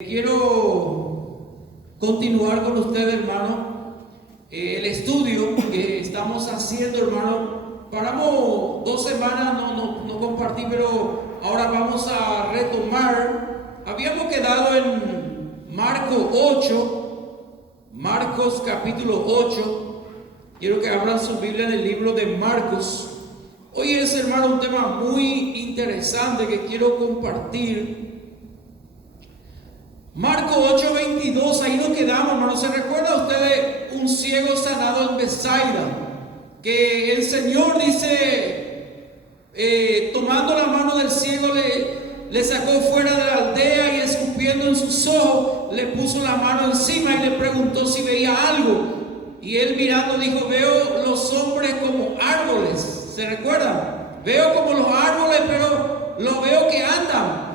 Quiero continuar con usted, hermano, el estudio que estamos haciendo, hermano. Paramos 2 semanas, no compartí, pero ahora vamos a retomar. Habíamos quedado en Marcos capítulo 8. Quiero que abran su Biblia en el libro de Marcos. Hoy es, hermano, un tema muy interesante que quiero compartir. Marcos 8:22, ahí nos quedamos, hermano. ¿Se recuerda usted de un ciego sanado en Betsaida? Que el Señor dice, tomando la mano del ciego, le sacó fuera de la aldea y escupiendo en sus ojos, le puso la mano encima y le preguntó si veía algo. Y él mirando dijo, veo los hombres como árboles. ¿Se recuerdan? Veo como los árboles, pero lo veo que andan.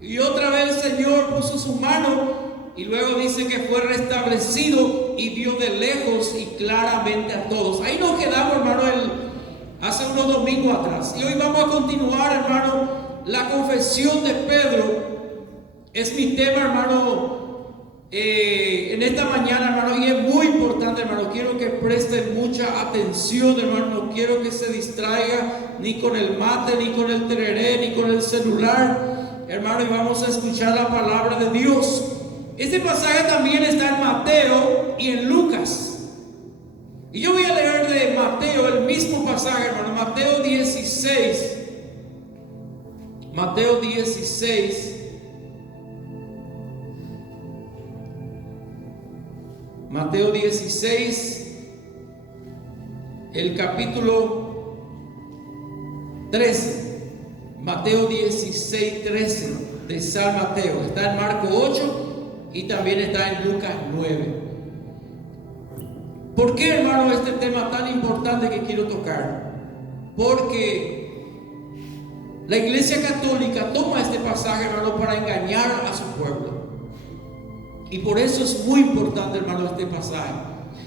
Y otra vez el Señor puso su mano y luego dice que fue restablecido y vio de lejos y claramente a todos. Ahí nos quedamos, hermano, hace unos domingos atrás. Y hoy vamos a continuar, hermano, la confesión de Pedro. Es mi tema, hermano, en esta mañana, hermano, y es muy importante, hermano. Quiero que presten mucha atención, hermano. No quiero que se distraiga ni con el mate, ni con el tereré, ni con el celular. Hermano, y vamos a escuchar la palabra de Dios. Este pasaje también está en Mateo y en Lucas. Y yo voy a leer de Mateo el mismo pasaje, hermano. Mateo 16. Mateo 16. Mateo 16. El capítulo 13. Mateo 16, 13 de San Mateo. Está en Marcos 8 y también está en Lucas 9. ¿Por qué, hermano, este tema tan importante que quiero tocar? Porque la Iglesia Católica toma este pasaje, hermano, para engañar a su pueblo. Y por eso es muy importante, hermano, este pasaje.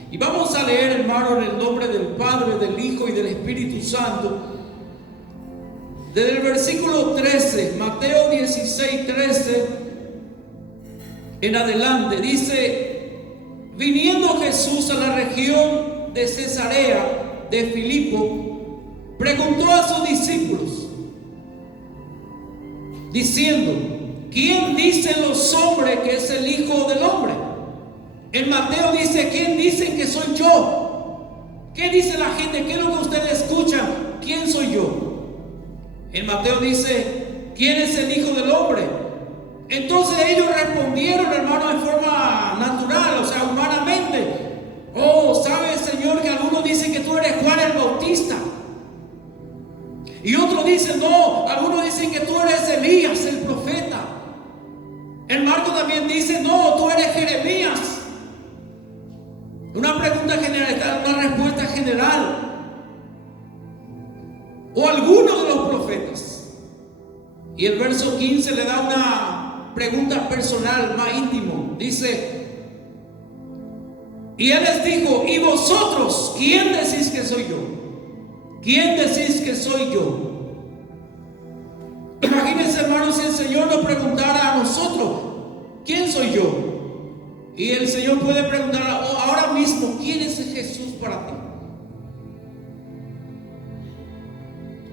Y vamos a leer, hermano, en el nombre del Padre, del Hijo y del Espíritu Santo. Desde el versículo 13, Mateo 16, 13 en adelante, dice: viniendo Jesús a la región de Cesarea de Filipo, preguntó a sus discípulos, diciendo, ¿quién dicen los hombres que es el Hijo del Hombre? En Mateo dice, ¿quién dicen que soy yo? ¿Qué dice la gente? ¿Qué es lo que ustedes escuchan? ¿Quién soy yo? En Mateo dice, ¿quién es el Hijo del Hombre? Entonces ellos respondieron, hermano, en forma natural, o sea, humanamente. Oh, ¿sabes, Señor, que algunos dicen que tú eres Juan el Bautista? Y otros dicen, no, algunos dicen que tú eres Elías, el profeta. En Marcos también dice, no, tú eres Jeremías. Una pregunta general, una respuesta general. O alguno de los profetas. Y el verso 15 le da una pregunta personal, más íntimo. Dice, y él les dijo, ¿y vosotros quién decís que soy yo? ¿Quién decís que soy yo? Imagínense, hermanos, si el Señor nos preguntara a nosotros, ¿quién soy yo? Y el Señor puede preguntar ahora mismo, ¿quién es Jesús para ti?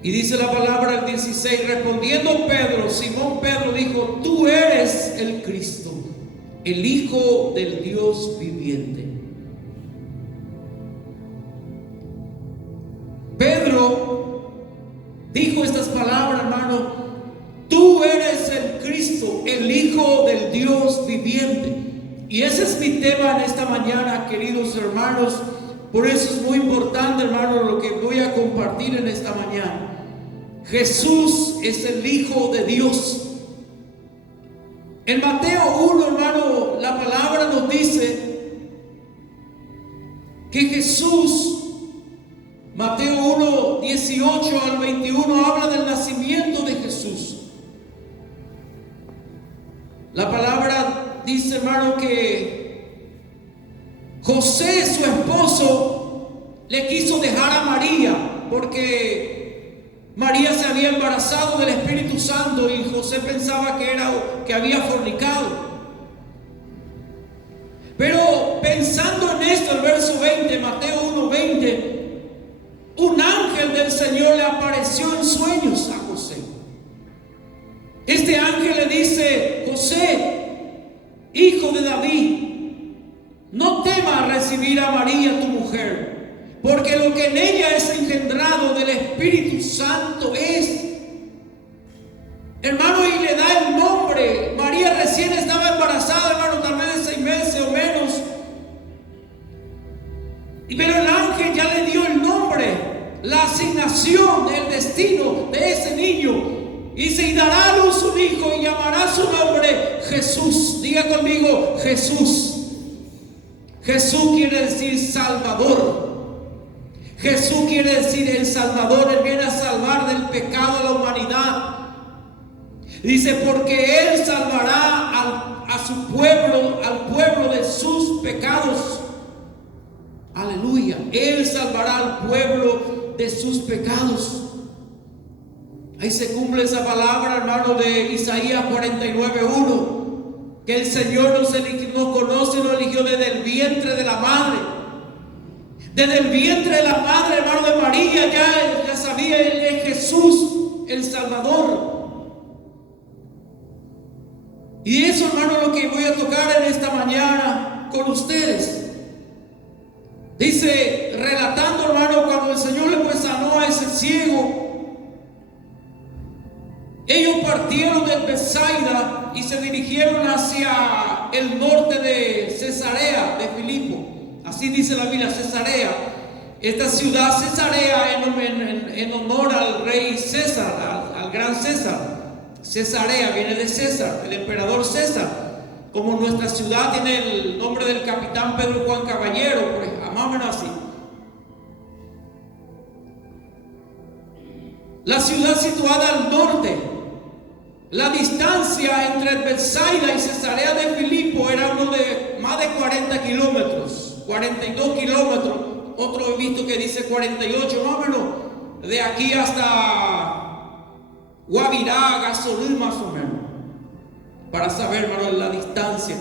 Y dice la palabra el 16, respondiendo Pedro, Simón Pedro dijo, tú eres el Cristo, el Hijo del Dios viviente. Pedro dijo estas palabras, hermano, tú eres el Cristo, el Hijo del Dios viviente. Y ese es mi tema en esta mañana, queridos hermanos. Por eso es muy importante, hermano, lo que voy a compartir en esta mañana. Jesús es el Hijo de Dios. En Mateo 1, hermano, la palabra nos dice que Jesús, Mateo 1, 18 al 21, habla del nacimiento de Jesús. La palabra dice, hermano, que José, su esposo, le quiso dejar a María porque María se había embarazado del Espíritu Santo y José pensaba que había fornicado. pensando en esto, el verso 20, Mateo 1:20, un ángel del Señor le apareció en sueños a José. Este ángel le dice: José, hijo de David, no temas recibir a María tu mujer, porque lo que en ella es engendrado del Espíritu Santo es. Hermano, y le da el nombre. María recién estaba embarazada, hermano, tal vez de 6 meses o menos. Pero el ángel ya le dio el nombre, la asignación, el destino de ese niño. Y se dará a luz un hijo y llamará su nombre Jesús. Diga conmigo, Jesús. Jesús quiere decir Salvador. Jesús quiere decir el Salvador. Él viene a salvar del pecado a la humanidad. Dice, porque Él salvará a su pueblo, al pueblo de sus pecados. Aleluya. Él salvará al pueblo de sus pecados. Ahí se cumple esa palabra, hermano, de Isaías 49:1, que el Señor nos conoce y nos eligió desde el vientre de la madre. Desde el vientre de la madre, hermano, de María, ya sabía, Él es Jesús, el Salvador. Y eso, hermano, es lo que voy a tocar en esta mañana con ustedes. Dice, relatando, hermano, cuando el Señor le sanó a ese ciego, ellos partieron de Betsaida y se dirigieron hacia el norte de Cesarea de Filipo. Así dice la Biblia, Cesarea. Esta ciudad Cesarea en honor al rey César, al gran César. Cesarea viene de César, el emperador César. Como nuestra ciudad tiene el nombre del capitán Pedro Juan Caballero, pues, más o menos así. La ciudad situada al norte. La distancia entre Betsaida y Cesarea de Filipo era uno de más de 40 kilómetros, 42 kilómetros. Otro he visto que dice 48, más o menos, de aquí hasta Guavirá, Gasolí, más o menos, para saber, hermano, la distancia.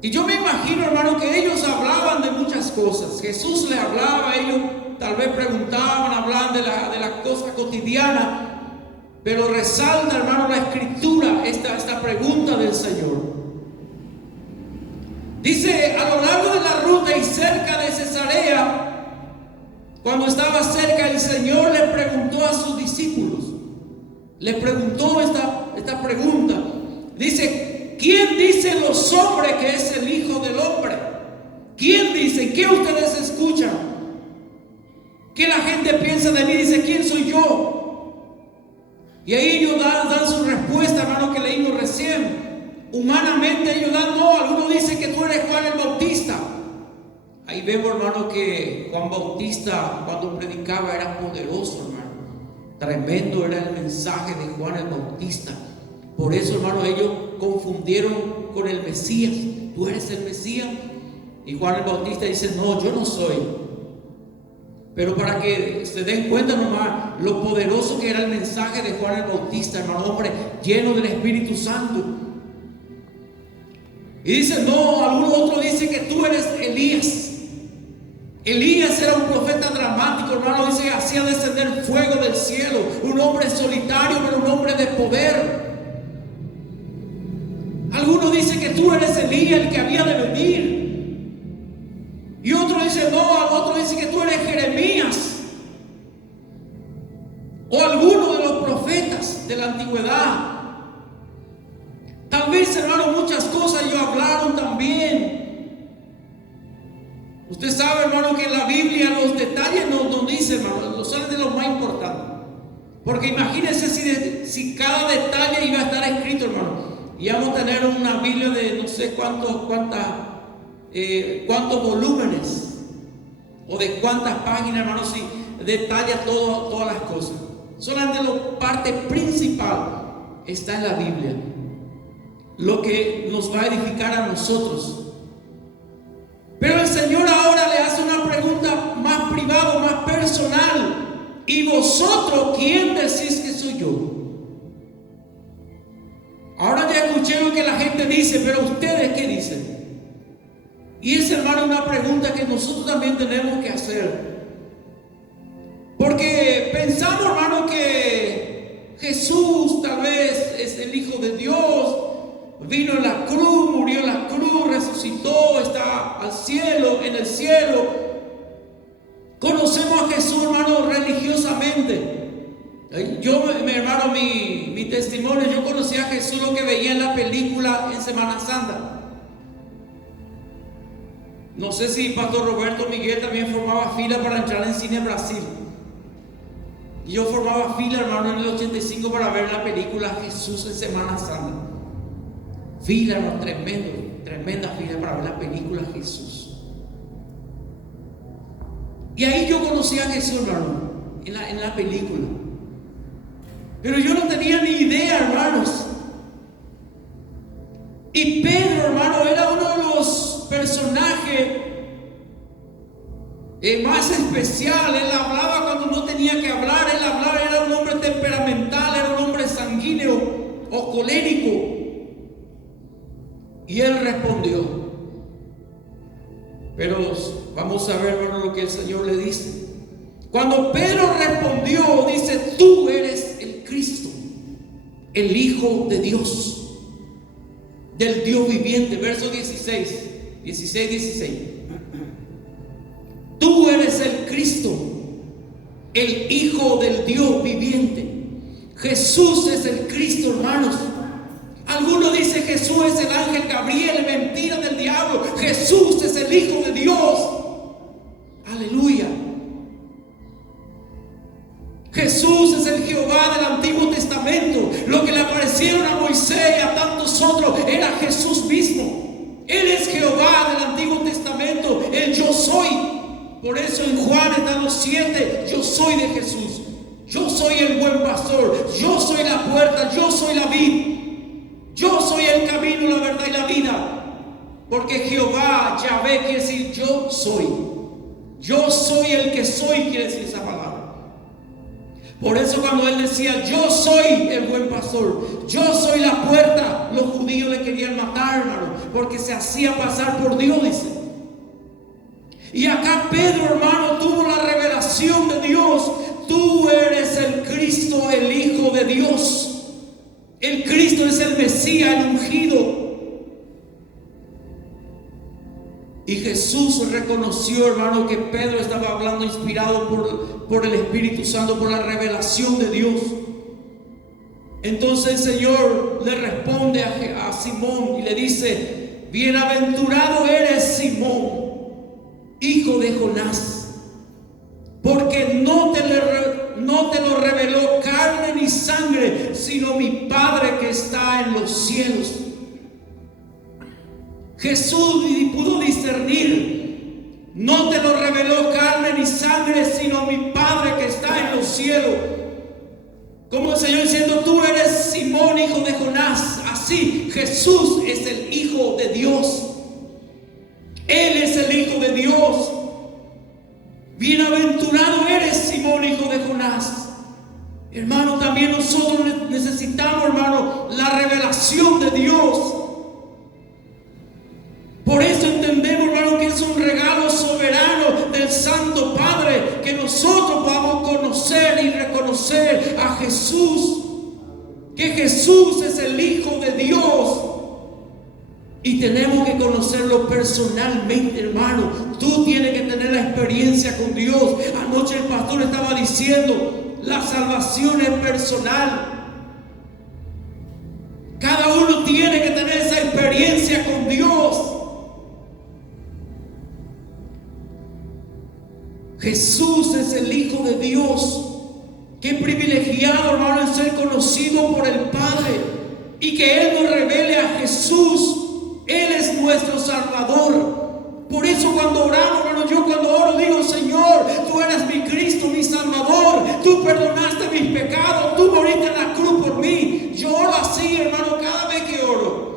Y yo me imagino, hermano, que ellos hablaban de muchas cosas. Jesús les hablaba, ellos tal vez preguntaban, hablaban de las cosas cotidianas. Pero resalta, hermano, la escritura, esta pregunta del Señor. Dice, a lo largo de la ruta y cerca de Cesarea, cuando estaba cerca, el Señor le preguntó a sus discípulos. Le preguntó esta pregunta. Dice, ¿quién dicen los hombres que es el Hijo del Hombre? ¿Quién dice? ¿Qué ustedes escuchan? ¿Qué la gente piensa de mí? Dice, ¿quién soy yo? Y ahí ellos dan su respuesta, hermano, que leímos recién. Humanamente ellos dan, no, algunos dicen que tú eres Juan el Bautista. Ahí vemos, hermano, que Juan Bautista cuando predicaba era poderoso, hermano. Tremendo era el mensaje de Juan el Bautista. Por eso, hermano, ellos confundieron con el Mesías. ¿Tú eres el Mesías? Y Juan el Bautista dice, no, yo no soy. Pero para que se den cuenta nomás lo poderoso que era el mensaje de Juan el Bautista, hermano, hombre lleno del Espíritu Santo. Y dice, no, alguno otro dice que tú eres Elías. Elías era un profeta dramático, hermano, dice que hacía descender fuego del cielo. Un hombre solitario, pero un hombre de poder. Algunos dicen que tú eres Elías, el que había de venir. Y otro dice, no, otro dice que tú eres Jeremías. O alguno de los profetas de la antigüedad. Tal vez, hermano, muchas cosas ellos hablaron también. Usted sabe, hermano, que en la Biblia los detalles nos dice, hermano, los salen de lo más importante. Porque imagínense si cada detalle iba a estar escrito, hermano. Y vamos a tener una Biblia de no sé cuántos volúmenes o de cuántas páginas, hermano, si detalla todas las cosas. Solamente la parte principal está en la Biblia, lo que nos va a edificar a nosotros. Pero el Señor ahora le hace una pregunta más privada, más personal. ¿Y vosotros quién decís que soy yo? Ahora ya escuché lo que la gente dice, pero ustedes ¿qué dicen? Y es, hermano, una pregunta que nosotros también tenemos que hacer. Porque pensamos, hermano, que Jesús tal vez es el Hijo de Dios, vino en la cruz, murió en la cruz, resucitó, está al cielo, en el cielo. Conocemos a Jesús, hermano, religiosamente. Yo, mi hermano, mi testimonio, yo conocí a Jesús lo que veía en la película en Semana Santa. No sé si Pastor Roberto Miguel también formaba fila para entrar en Cine Brasil. Y yo formaba fila, hermano, en el 85 para ver la película Jesús en Semana Santa. Fila, hermano, tremenda fila para ver la película Jesús. Y ahí yo conocí a Jesús, hermano, en la película. Pero yo no tenía ni idea, hermanos. Y Pedro, hermano, era uno de los personajes más especial. Él hablaba cuando no tenía que hablar. Él hablaba, era un hombre temperamental, era un hombre sanguíneo o colérico. Y él respondió. Pero vamos a ver, hermano, lo que el Señor le dice. Cuando Pedro respondió, dice: tú eres el Cristo, el Hijo de Dios, del Dios viviente. Verso 16. Tú eres el Cristo, el Hijo del Dios viviente. Jesús es el Cristo, hermanos. Algunos dicen Jesús es el ángel Gabriel, mentira del diablo. Jesús es el Hijo de Dios. Aleluya. Jesús es el Jehová del Antiguo Testamento. Lo que le aparecieron a Moisés y a tantos otros era Jesús mismo. Él es Jehová del Antiguo Testamento, el yo soy. Por eso en Juan están los 7, yo soy de Jesús. Yo soy el buen pastor, yo soy la puerta, yo soy la vid. Yo soy el camino, la verdad y la vida. Porque Jehová, Yahvé, quiere decir yo soy. Yo soy el que soy, quiere decir esa palabra. Por eso cuando él decía yo soy el buen pastor, yo soy la puerta, los judíos le querían matar, hermano, porque se hacía pasar por Dios, dice. Y acá Pedro, hermano, tuvo la revelación de Dios. Tú eres el Cristo, el Hijo de Dios. El Cristo es el Mesías, el ungido. Y Jesús reconoció, hermano, que Pedro estaba hablando inspirado por el Espíritu Santo, por la revelación de Dios. Entonces el Señor le responde a Simón y le dice: bienaventurado eres, Simón, hijo de Jonás, porque no te lo reveló carne ni sangre, sino mi Padre que está en los cielos. Jesús pudo discernir: no te lo reveló carne ni sangre, sino mi Padre que está en los cielos. Como el Señor diciendo: tú eres Simón, hijo de Jonás. Así Jesús es el Hijo de Dios. Él es el Hijo de Dios. Bienaventurado eres, Simón, hijo de Jonás. Hermano, también nosotros necesitamos, hermano, la revelación de Dios. Por eso entendemos, hermano, que es un regalo soberano del Santo Padre, que nosotros podamos conocer y reconocer a Jesús, que Jesús es el Hijo de Dios. Y tenemos que conocerlo personalmente, hermano. Tú tienes que tener la experiencia con Dios. Anoche el pastor estaba diciendo: la salvación es personal. Cada uno tiene que tener esa experiencia con Dios. Jesús es el Hijo de Dios. Qué privilegiado, hermano, en ser conocido por el Padre y que Él nos revele a Jesús. Él es nuestro Salvador. Por eso cuando oramos, hermano, yo cuando oro digo: Señor, tú eres mi Cristo, mi Salvador. Tú perdonaste mis pecados. Tú moriste en la cruz por mí. Yo oro así, hermano, cada vez que oro.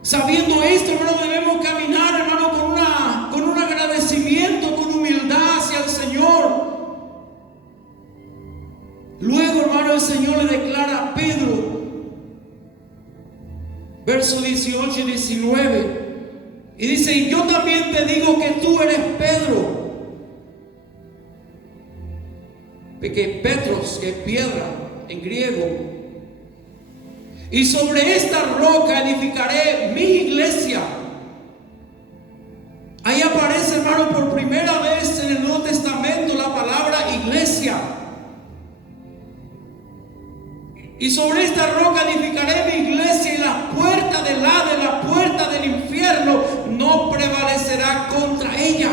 Sabiendo esto, hermano, debemos caminar, hermano, con un agradecimiento, con humildad hacia el Señor. Luego, hermano, el Señor le declara a Pedro verso 18 y 19. Y dice: y yo también te digo que tú eres Pedro. Que Petros, que es piedra en griego. Y sobre esta roca edificaré mi iglesia. Ahí aparece, hermano, por primera vez en el Nuevo Testamento la palabra iglesia. Y sobre esta roca edificaré mi iglesia, y la puerta del Hades, la puerta del infierno, no prevalecerá contra ella.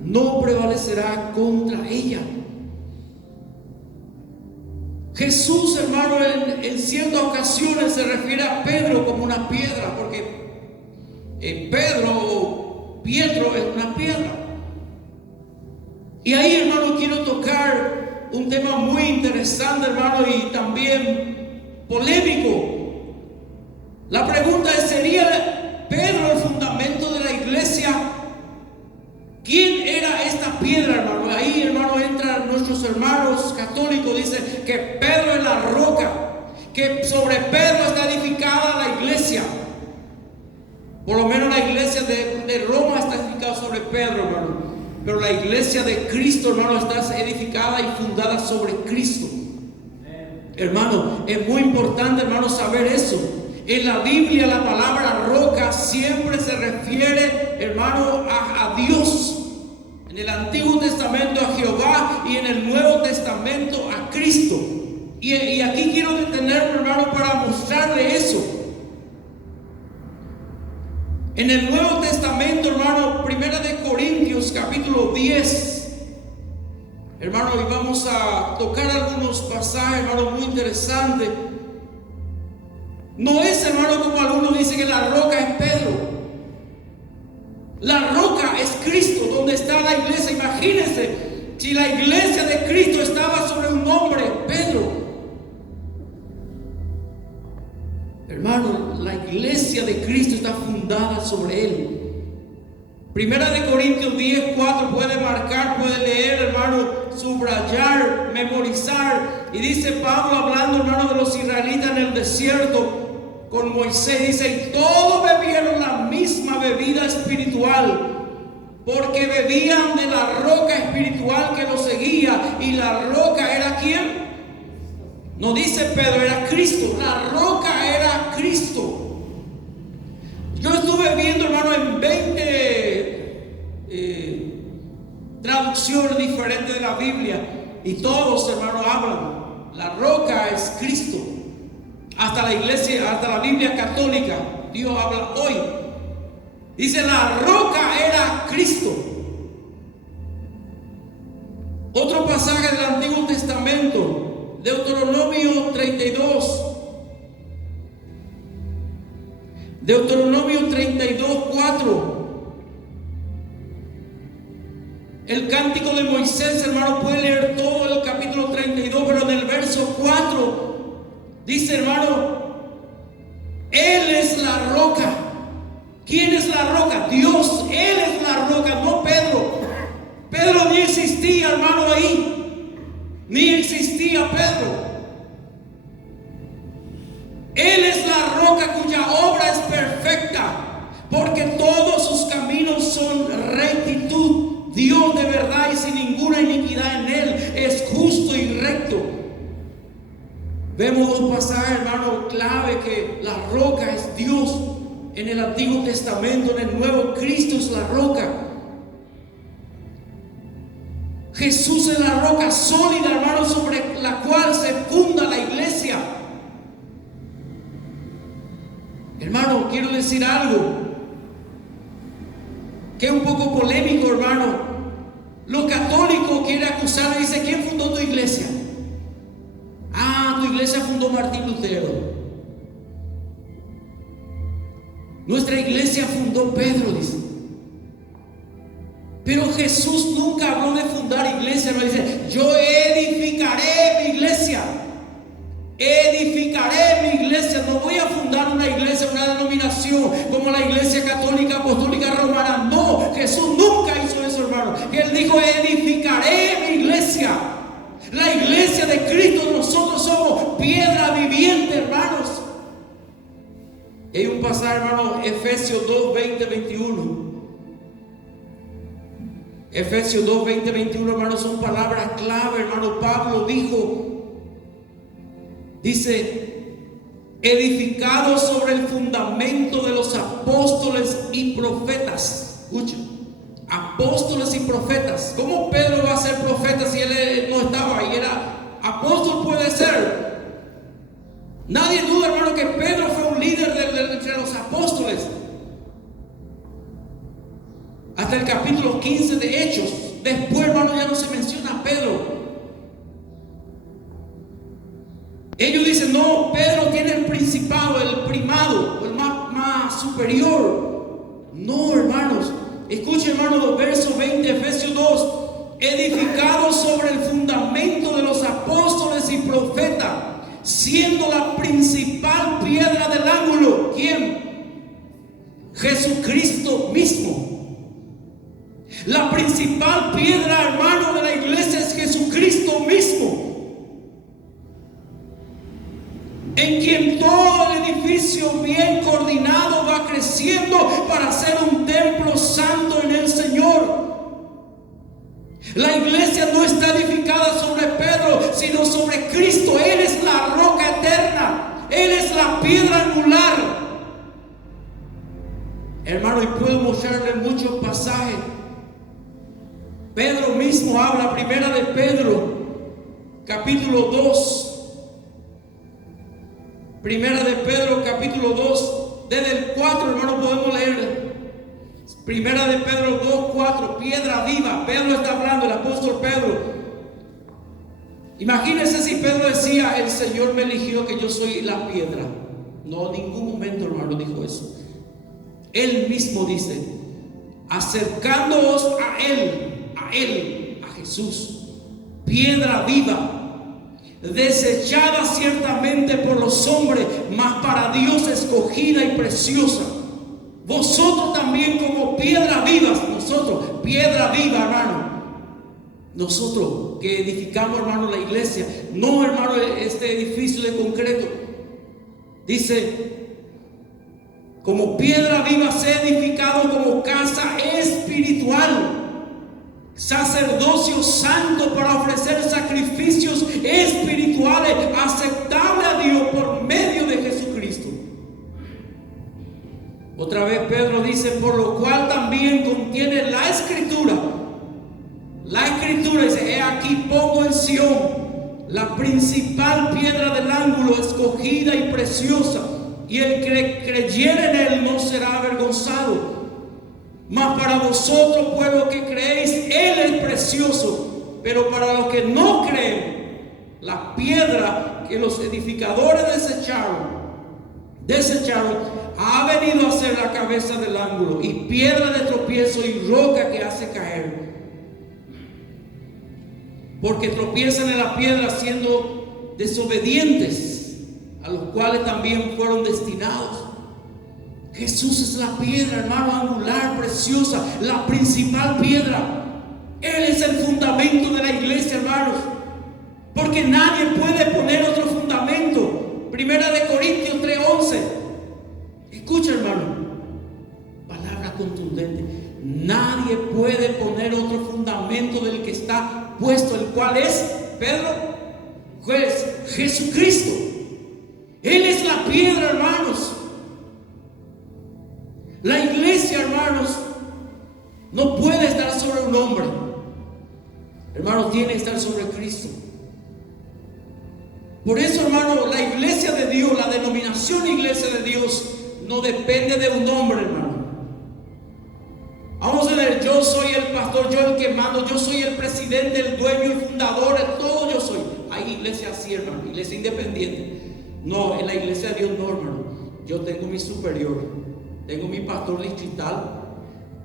No prevalecerá contra ella. Jesús, hermano, en ciertas ocasiones se refiere a Pedro como una piedra, porque Pietro es una piedra. Y ahí, hermano, quiero tocar un tema muy interesante, hermano, y también polémico. La pregunta es: ¿sería Pedro el fundamento de la iglesia? ¿Quién era esta piedra, hermano? Ahí, hermano, entran nuestros hermanos católicos. Dice que Pedro es la roca, que sobre Pedro está edificada la iglesia. Por lo menos la iglesia de Roma está edificada sobre Pedro, hermano. Pero la iglesia de Cristo, hermano, está edificada y fundada sobre Cristo. Hermano, es muy importante, hermano, saber eso. En la Biblia la palabra roca siempre se refiere, hermano, a Dios. En el Antiguo Testamento a Jehová, y en el Nuevo Testamento a Cristo. Y aquí quiero detenerme, hermano, para mostrarle eso. En el Nuevo Testamento, hermano, Primera de Corintios capítulo 10, hermano, y vamos a tocar algunos pasajes, hermano, muy interesantes. No es, hermano, como algunos dicen que la roca es Pedro. La roca es Cristo, donde está la iglesia. Imagínense si la iglesia de Cristo estaba sobre un hombre, Pedro. Hermano, la iglesia de Cristo está fundada sobre él. Primera de Corintios 10, 4, puede marcar, puede leer, hermano, subrayar, memorizar. Y dice Pablo, hablando, hermano, de los israelitas en el desierto con Moisés, dice: y todos bebieron la misma bebida espiritual, porque bebían de la roca espiritual que los seguía. Y la roca era ¿quién? No dice Pedro, era Cristo. La roca era Cristo. Yo estuve viendo, hermano, en 20 traducciones diferentes de la Biblia, y todos, hermano, hablan: la roca es Cristo. Hasta la iglesia, hasta la Biblia católica, Dios habla hoy. Dice: la roca era Cristo. Otro pasaje del Antiguo Testamento, Deuteronomio 32. Deuteronomio 32, 4. El cántico de Moisés, hermano, puede leer todo el capítulo 32, pero en el verso 4 dice, hermano: Él es la roca. ¿Quién es la roca? Dios. Él es la roca, no Pedro. Pedro ni existía, hermano, ahí. Ni existía Pedro. Él es la roca cuya obra es perfecta, porque todos sus caminos son rectitud. Dios de verdad y sin ninguna iniquidad en él, es justo y recto. Vemos dos pasajes, hermano, clave, que la roca es Dios en el Antiguo Testamento. En el Nuevo, Cristo es la roca. Jesús es la roca sólida, hermano, sobre la cual se funda la iglesia. Hermano, quiero decir algo que es un poco polémico, hermano. Los católicos quieren acusar y dicen: ¿quién fundó tu iglesia? Ah, tu iglesia fundó Martín Lutero. Nuestra iglesia fundó Pedro, dice. Pero Jesús nunca habló de fundar iglesia. No dice: yo edificaré mi iglesia. Edificaré mi iglesia. No voy a fundar una iglesia, una denominación como la iglesia católica apostólica romana. No, Jesús nunca hizo eso, hermano. Él dijo: edificaré mi iglesia. La iglesia de Cristo, nosotros somos piedra viviente, hermanos. Hay un pasaje, hermano, Efesios 2, 20, 21. Efesios 2, 20, 21, hermano, son palabras clave, hermano. Pablo dice, edificado sobre el fundamento de los apóstoles y profetas. Escucha, apóstoles y profetas. ¿Cómo Pedro va a ser profeta si él no estaba ahí? Era apóstol, puede ser. Nadie duda, hermano, que Pedro fue un líder entre los apóstoles. Hasta el capítulo 15 de Hechos. Después, hermano, ya no se menciona a Pedro. Ellos dicen, no, Pedro tiene el principado, el primado, el más superior. No, hermanos. Escuchen, hermano, los versos 20, Efesios 2. Edificado sobre el fundamento de los apóstoles y profetas, siendo la principal piedra del ángulo. ¿Quién? Jesucristo mismo. La principal piedra, hermano, de la iglesia es Jesucristo mismo, en quien todo el edificio bien coordinado va creciendo para ser un templo santo en el Señor. La iglesia no está edificada sobre Pedro, sino sobre Cristo. Él es la roca eterna, Él es la piedra angular. Hermano, y puedo mostrarle muchos pasajes. Pedro mismo habla, primera de Pedro, capítulo 2. Primera de Pedro, capítulo 2, desde el 4, hermano, podemos leer. Primera de Pedro 2, 4, piedra viva. Pedro está hablando, el apóstol Pedro. Imagínense si Pedro decía, el Señor me eligió, que yo soy la piedra. No, en ningún momento, hermano, dijo eso. Él mismo dice, acercándoos a Jesús, piedra viva, desechada ciertamente por los hombres, mas para Dios escogida y preciosa. Vosotros también como piedras vivas, nosotros, piedra viva, hermano. Nosotros que edificamos, hermano, la iglesia, no, hermano, este edificio de concreto. Dice, como piedra viva sea edificado como casa espiritual, sacerdocio santo para ofrecer sacrificios espirituales aceptables a Dios por medio de Jesucristo. Otra vez Pedro dice, por lo cual también contiene la escritura. La escritura dice, he aquí pongo en Sión la principal piedra del ángulo, escogida y preciosa, y el que creyere en él no será avergonzado. Mas para vosotros, pueblo que creéis, él es precioso. Pero para los que no creen, la piedra que los edificadores desecharon, ha venido a ser la cabeza del ángulo, y piedra de tropiezo y roca que hace caer. Porque tropiezan en la piedra siendo desobedientes, a los cuales también fueron destinados. Jesús es la piedra, hermano, angular, preciosa, la principal piedra. Él es el fundamento de la iglesia, hermanos, porque nadie puede poner otro fundamento. Primera de Corintios 3:11. Escucha, hermano, palabra contundente. Nadie puede poner otro fundamento del que está puesto, el cual es, Pedro, pues Jesucristo. Él es la piedra, hermanos. La iglesia, hermanos, no puede estar sobre un hombre. Hermanos, tiene que estar sobre Cristo. Por eso, hermano, la iglesia de Dios, la denominación iglesia de Dios, no depende de un hombre, hermano. Vamos a ver, yo soy el pastor, yo el que mando, yo soy el presidente, el dueño, el fundador, todo yo soy. Hay iglesia así, hermano, iglesia independiente. No, en la iglesia de Dios no, hermano. Yo tengo mi superior, tengo mi pastor distrital.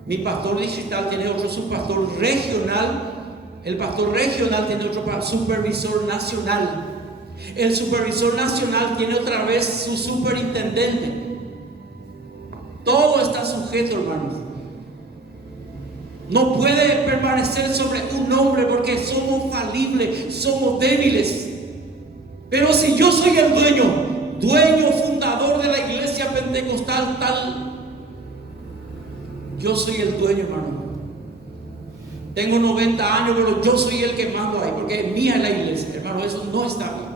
Mi pastor distrital tiene otro subpastor regional. El pastor regional tiene otro supervisor nacional. El supervisor nacional tiene otra vez su superintendente. Todo está sujeto, hermanos. No puede permanecer sobre un hombre porque somos falibles, somos débiles. Pero si yo soy el dueño, dueño, fundador de la iglesia pentecostal tal. Yo soy el dueño, hermano. Tengo 90 años, pero yo soy el que mando ahí, porque es mía la iglesia. Hermano, eso no está bien.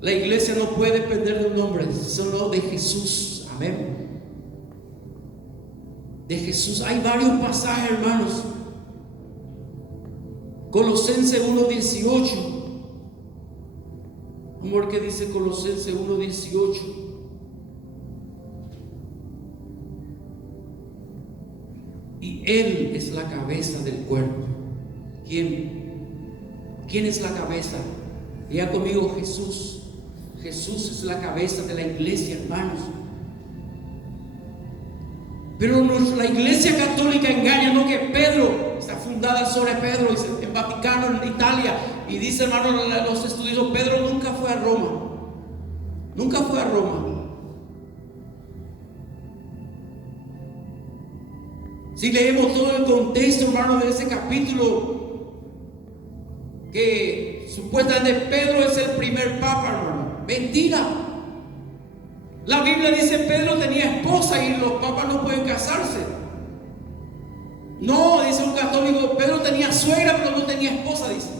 La iglesia no puede depender de un hombre, solo de Jesús. Amén. De Jesús. Hay varios pasajes, hermanos. Colosenses 1:18. Amor, que dice Colosenses 1:18. Y Él es la cabeza del cuerpo. ¿Quién es la cabeza? Diga conmigo, Jesús. Jesús es la cabeza de la iglesia, hermanos. Pero la iglesia católica engaña, no, que Pedro está fundada sobre Pedro, en Vaticano, en Italia. Y dice, hermano, los estudiosos, Pedro nunca fue a Roma. Nunca fue a Roma. Si leemos todo el contexto, hermano, de ese capítulo, que supuestamente Pedro es el primer papa, hermano. Mentira. La Biblia dice Pedro tenía esposa y los papas no pueden casarse. No, dice un católico, Pedro tenía suegra pero no tenía esposa, dice.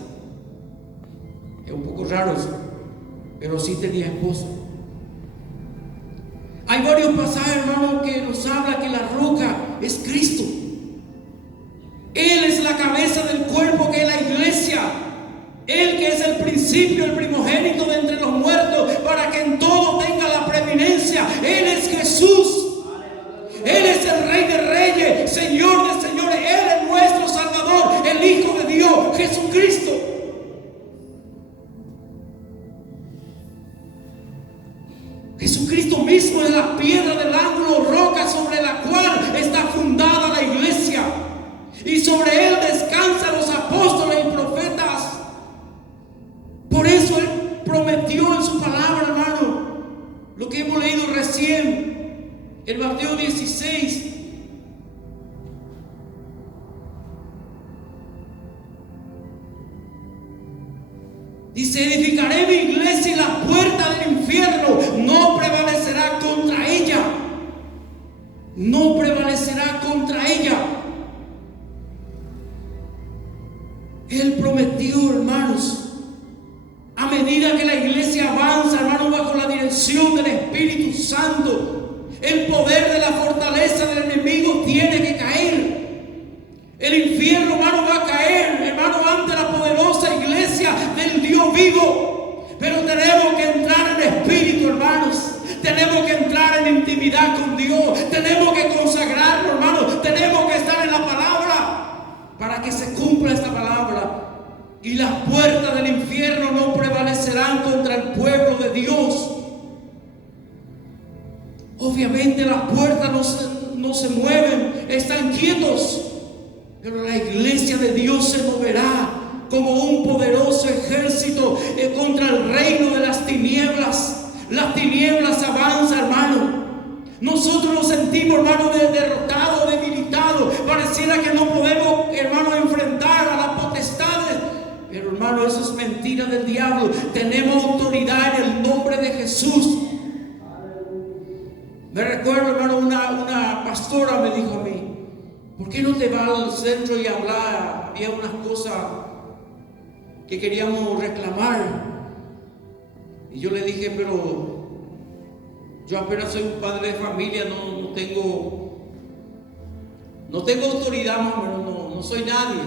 Es un poco raro eso, pero sí tenía esposa. Hay varios pasajes, hermano, que nos habla que la roca es Cristo. Él es la cabeza del cuerpo, que es la iglesia. Él que es el principio, el primogénito de entre los muertos, para que en todo tenga la preeminencia. Él es Jesús. Él es el Rey de Reyes, Señor de señores. Él es nuestro Salvador, el Hijo de Dios, Jesucristo. Jesucristo mismo es la piedra del ángulo, roca sobre la cual está fundada la iglesia. Y sobre Él descansan los apóstoles y profetas. Por eso Él prometió en su palabra, hermano, lo que hemos leído recién en Mateo 16. Dice: edificaré mi iglesia y la puerta del infierno no prevalecerá contra ella. No prevalecerá contra ella. Él prometió, hermanos. A medida que la iglesia avanza, hermano, bajo la dirección del Espíritu Santo, el poder de la fortaleza del enemigo tiene que caer. El infierno, hermano, va a caer, hermano, ante la poderosa iglesia del Dios vivo. Pero tenemos que entrar en espíritu, hermanos. Tenemos que entrar en intimidad con Dios. Tenemos que consagrarnos, hermanos. Tenemos que estar en la palabra para que se cumpla esta palabra. Y las puertas del infierno no prevalecerán contra el pueblo de Dios. Obviamente las puertas no se mueven, están quietos. Pero la iglesia de Dios se moverá como un poderoso ejército contra el reino de las tinieblas. Las tinieblas avanzan, hermano. Nosotros nos sentimos, hermano, derrotados, debilitados. Pareciera que no podemos, hermano, enfrentar a las potestades. Pero, hermano, eso es mentira del diablo. Tenemos autoridad en el nombre de Jesús. Me recuerdo, hermano, una pastora me dijo a mí: ¿por qué no te vas al centro y hablar? Había unas cosas que queríamos reclamar. Y yo le dije: pero yo apenas soy un padre de familia, no tengo autoridad, no soy nadie.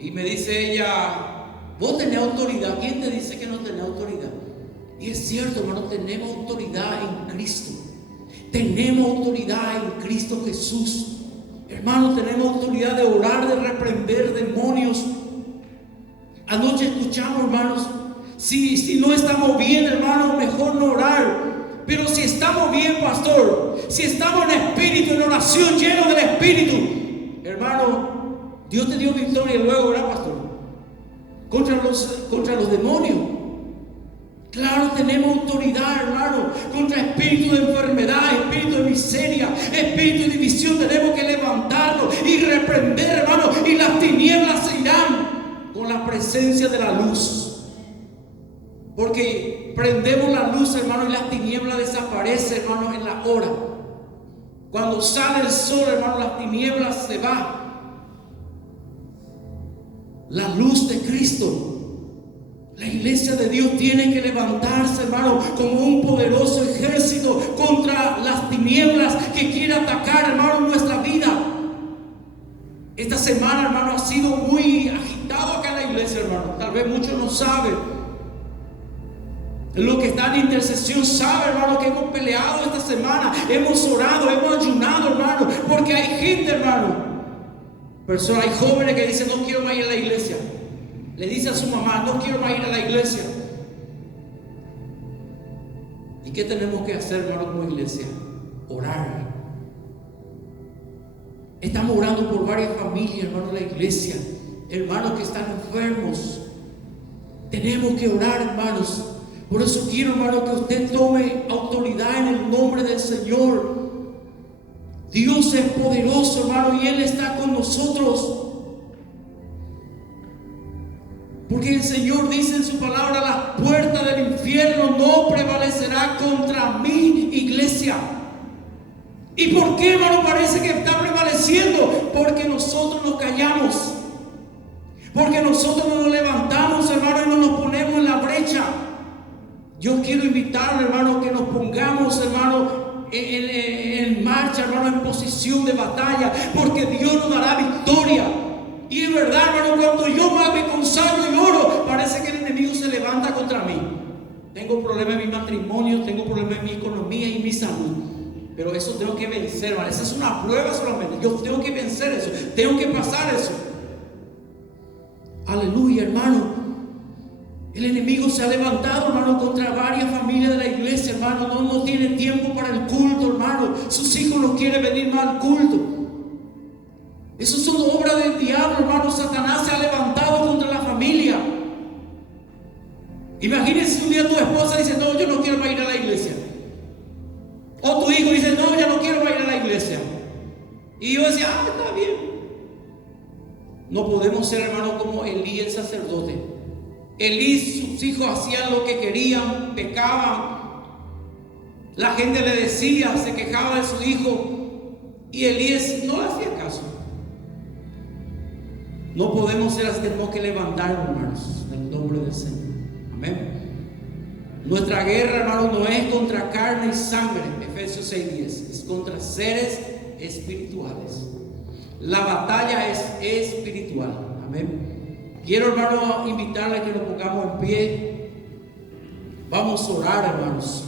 Y me dice ella: vos tenés autoridad. ¿Quién te dice que no tenés autoridad? Y es cierto, hermano, tenemos autoridad en Cristo. Tenemos autoridad en Cristo Jesús. Hermano, tenemos autoridad de orar, de reprender demonios. Anoche escuchamos, hermanos, si no estamos bien, hermano, mejor no orar. Pero si estamos bien, pastor, si estamos en espíritu, en oración, lleno del espíritu, hermano, Dios te dio victoria luego, ¿verdad, pastor? Contra los demonios. Claro, tenemos autoridad, hermano, contra espíritu de enfermedad, espíritu de miseria, espíritu de división. Tenemos que levantarnos y reprender, hermano, y las tinieblas se irán con la presencia de la luz. Porque prendemos la luz, hermano, y las tinieblas desaparecen, hermano, en la hora. Cuando sale el sol, hermano, las tinieblas se van. La luz de Cristo. La iglesia de Dios tiene que levantarse, hermano, como un poderoso ejército contra las tinieblas que quiere atacar, hermano, nuestra vida. Esta semana, hermano, ha sido muy agitado acá en la iglesia, hermano. Tal vez muchos no saben. Los que están en intercesión saben, hermano, que hemos peleado esta semana, hemos orado, hemos ayunado, hermano, porque hay gente, hermano. Personas, hay jóvenes que dicen: no quiero más ir a la iglesia. Le dice a su mamá: no quiero más ir a la iglesia. ¿Y qué tenemos que hacer, hermano, como iglesia? Orar. Estamos orando por varias familias, hermano, de la iglesia, hermanos que están enfermos. Tenemos que orar, hermanos. Por eso quiero, hermano, que usted tome autoridad en el nombre del Señor. Dios es poderoso, hermano, y Él está con nosotros. Porque el Señor dice en su palabra: la puerta del infierno no prevalecerá contra mi iglesia. ¿Y por qué, hermano, parece que está prevaleciendo? Porque nosotros nos callamos. Porque nosotros no nos levantamos, hermano, y no nos ponemos en la brecha. Yo quiero invitarle, hermano, que nos pongamos, hermano, en marcha, hermano, en posición de batalla, porque Dios nos dará victoria. Y es verdad, hermano, cuando yo más me consagro y oro, parece que el enemigo se levanta contra mí. Tengo problemas en mi matrimonio, tengo problemas en mi economía y mi salud. Pero eso tengo que vencer, hermano. Esa es una prueba solamente. Yo tengo que vencer eso, tengo que pasar eso. Aleluya, hermano. El enemigo se ha levantado, hermano, contra varias familias de la iglesia, hermano. No tiene tiempo para el culto, hermano. Sus hijos no quieren venir más al culto. Eso son obras del diablo, hermano. Satanás se ha levantado contra la familia. Imagínense un día tu esposa dice: no, yo no quiero más ir a la iglesia. O tu hijo dice: no, ya no quiero más ir a la iglesia. Y yo decía: está bien. No podemos ser, hermano, como Elí el sacerdote. Elí, sus hijos hacían lo que querían, pecaban. La gente le decía, se quejaba de su hijo, y Elías no le hacía caso. No podemos ser así, tenemos que levantarnos, hermanos, en el nombre del Señor. Amén. Nuestra guerra, hermano, no es contra carne y sangre, Efesios 6:10, es contra seres espirituales. La batalla es espiritual. Amén. Quiero, hermano, invitarle a que nos pongamos en pie. Vamos a orar, hermanos.